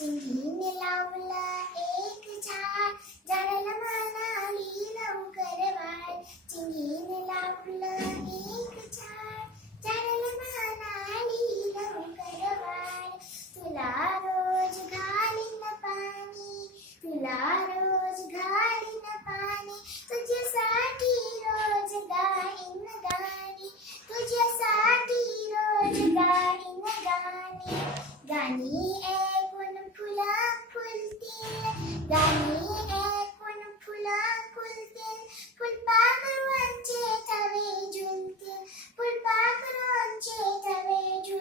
चिंधीने लावला एक झाड, झाडाला म्हणाली लवकर वाढ. चिंधीने लावलं एक झाड, झाडाला म्हणाली लवकर वाढ. तुला रोज घालीन पाणी, तुला रोज घालीन पाणी, तुझ्यासाठी रोज गाईन गाणी, तुझ्यासाठी रोज गाईन गाणी. गाणी ऐकून फुलं फुलतील, गाणी ऐकून फुलं फुलतील, फुलपाखरूंचे थवे झुलतील, फुलपाखरूंचे थवे झुलतील.